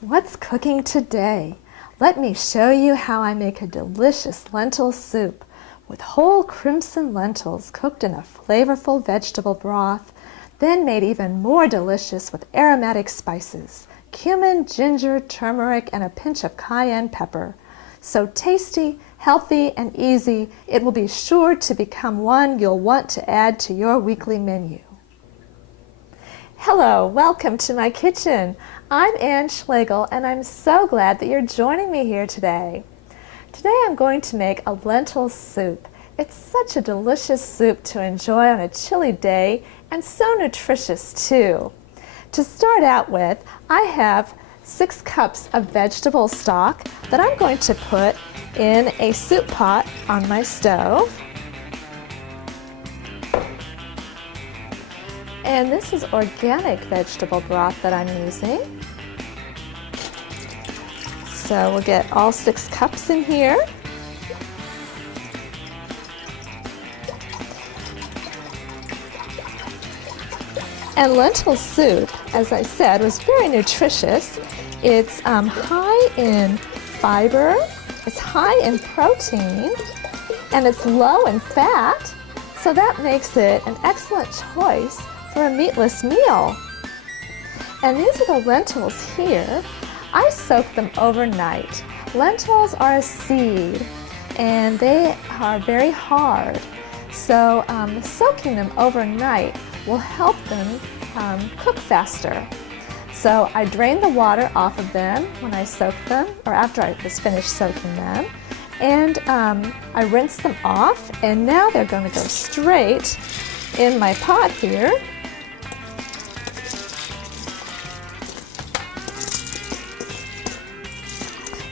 What's cooking today? Let me show you how I make a delicious lentil soup with whole crimson lentils cooked in a flavorful vegetable broth, then made even more delicious with aromatic spices, cumin, ginger, turmeric, and a pinch of cayenne pepper. So tasty, healthy, and easy, it will be sure to become one you'll want to add to your weekly menu. Hello, welcome to my kitchen. I'm Ann Schlegel, and I'm so glad that you're joining me here today. Today I'm going to make a lentil soup. It's such a delicious soup to enjoy on a chilly day, and so nutritious too. To start out with, I have 6 cups of vegetable stock that I'm going to put in a soup pot on my stove. And this is organic vegetable broth that I'm using. So we'll get all 6 cups in here. And lentil soup, as I said, was very nutritious. It's high in fiber, it's high in protein, and it's low in fat. So that makes it an excellent choice for a meatless meal. And these are the lentils here. I soak them overnight. Lentils are a seed and they are very hard. So soaking them overnight will help them cook faster. So I drain the water off of them when I soak them, or after I was finished soaking them. And I rinse them off, and now they're going to go straight in my pot here.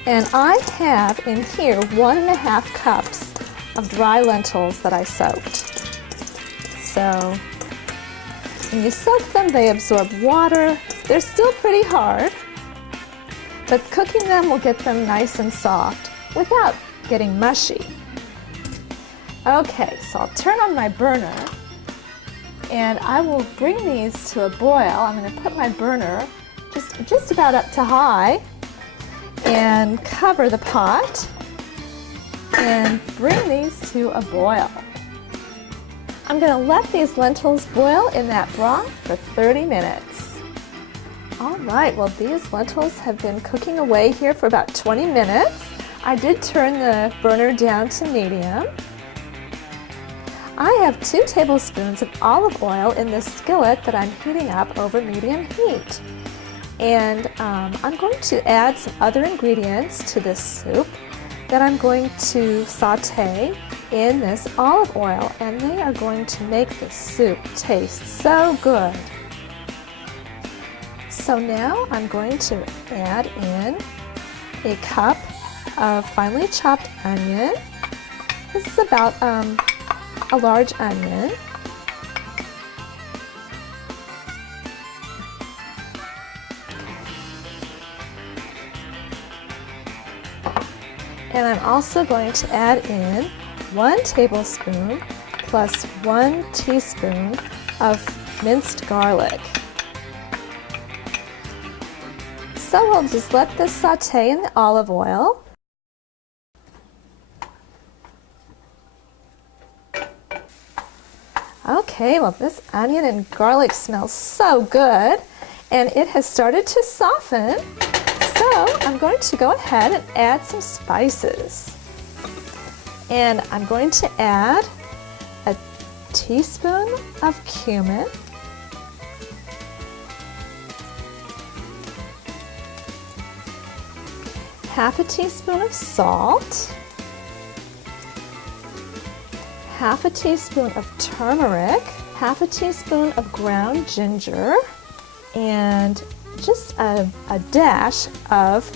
And I have in here 1.5 cups of dry lentils that I soaked. So when you soak them, they absorb water. They're still pretty hard, but cooking them will get them nice and soft without getting mushy. Okay, so I'll turn on my burner and I will bring these to a boil. I'm going to put my burner just about up to high and cover the pot and bring these to a boil. I'm going to let these lentils boil in that broth for 30 minutes. All right, well, these lentils have been cooking away here for about 20 minutes. I did turn the burner down to medium. I have 2 tablespoons of olive oil in this skillet that I'm heating up over medium heat. And I'm going to add some other ingredients to this soup that I'm going to saute in this olive oil, and they are going to make the soup taste so good. So now I'm going to add in a cup of finely chopped onion. This is about a large onion. And I'm also going to add in 1 tablespoon plus 1 teaspoon of minced garlic. So we'll just let this saute in the olive oil. Okay, well, this onion and garlic smells so good, and it has started to soften. So I'm going to go ahead and add some spices. And I'm going to add a teaspoon of cumin, half a teaspoon of salt, half a teaspoon of turmeric, half a teaspoon of ground ginger, and just a dash of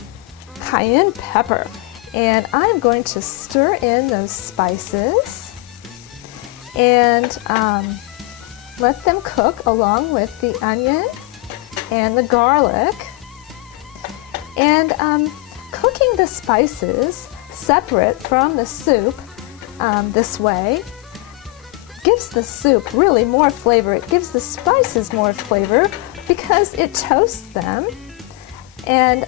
cayenne pepper. And I'm going to stir in those spices and let them cook along with the onion and the garlic. And cooking the spices separate from the soup this way gives the soup really more flavor. It gives the spices more flavor because it toasts them And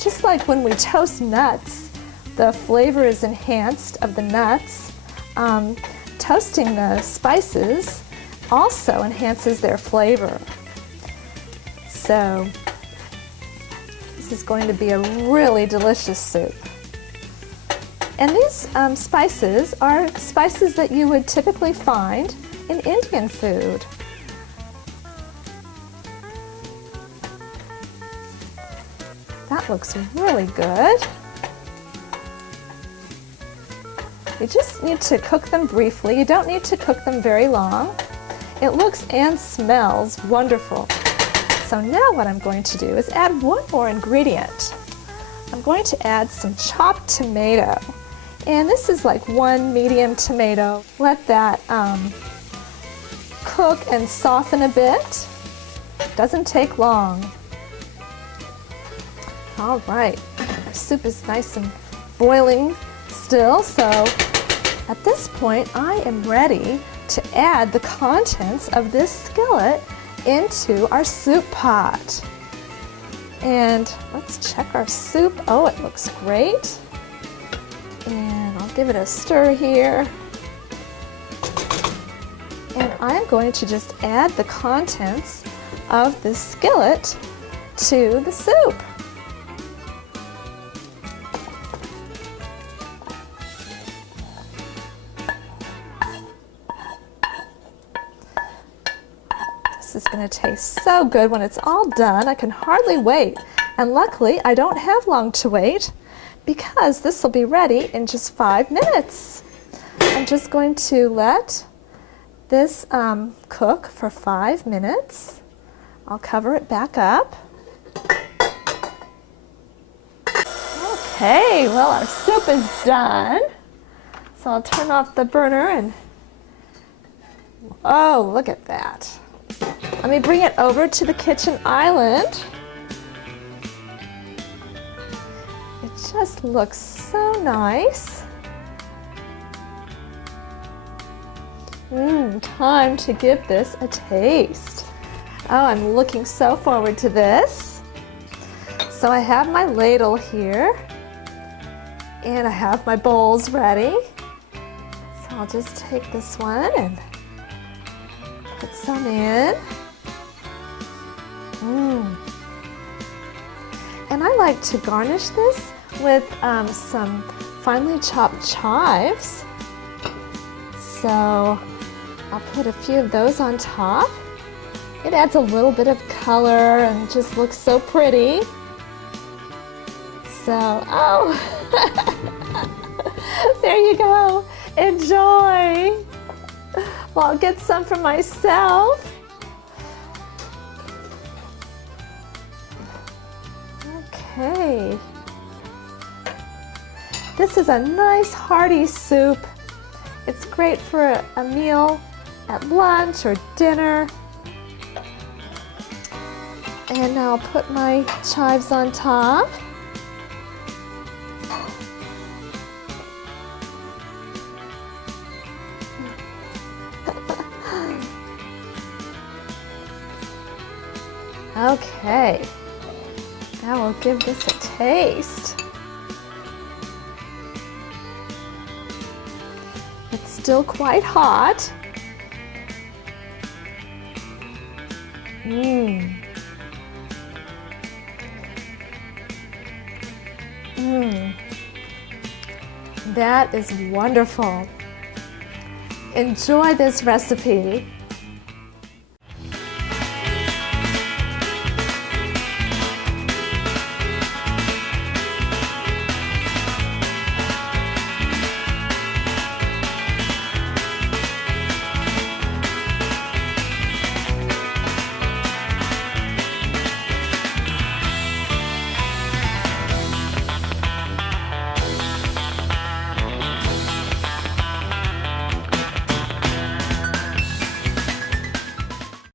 just like when we toast nuts, the flavor is enhanced of the nuts. Toasting the spices also enhances their flavor. So this is going to be a really delicious soup. And these spices are spices that you would typically find in Indian food. That looks really good. You just need to cook them briefly. You don't need to cook them very long. It looks and smells wonderful. So now what I'm going to do is add one more ingredient. I'm going to add some chopped tomato. And this is like one medium tomato. Let that cook and soften a bit. Doesn't take long. All right, our soup is nice and boiling still, so at this point I am ready to add the contents of this skillet into our soup pot. And let's check our soup. Oh, it looks great. And I'll give it a stir here. And I'm going to just add the contents of this skillet to the soup. This is going to taste so good when it's all done. I can hardly wait. And luckily, I don't have long to wait because this will be ready in just 5 minutes. I'm just going to let this cook for 5 minutes. I'll cover it back up. Okay, well, our soup is done. So I'll turn off the burner and, oh, look at that. Let me bring it over to the kitchen island. It just looks so nice. Time to give this a taste. Oh, I'm looking so forward to this. So I have my ladle here, and I have my bowls ready. So I'll just take this one and put some in. And I like to garnish this with some finely chopped chives. So I'll put a few of those on top. It adds a little bit of color and just looks so pretty. So, oh, there you go. Enjoy. Well, I'll get some for myself. Okay. This is a nice hearty soup. It's great for a meal at lunch or dinner. And now I'll put my chives on top. Okay, now we'll give this a taste. It's still quite hot. That is wonderful. Enjoy this recipe.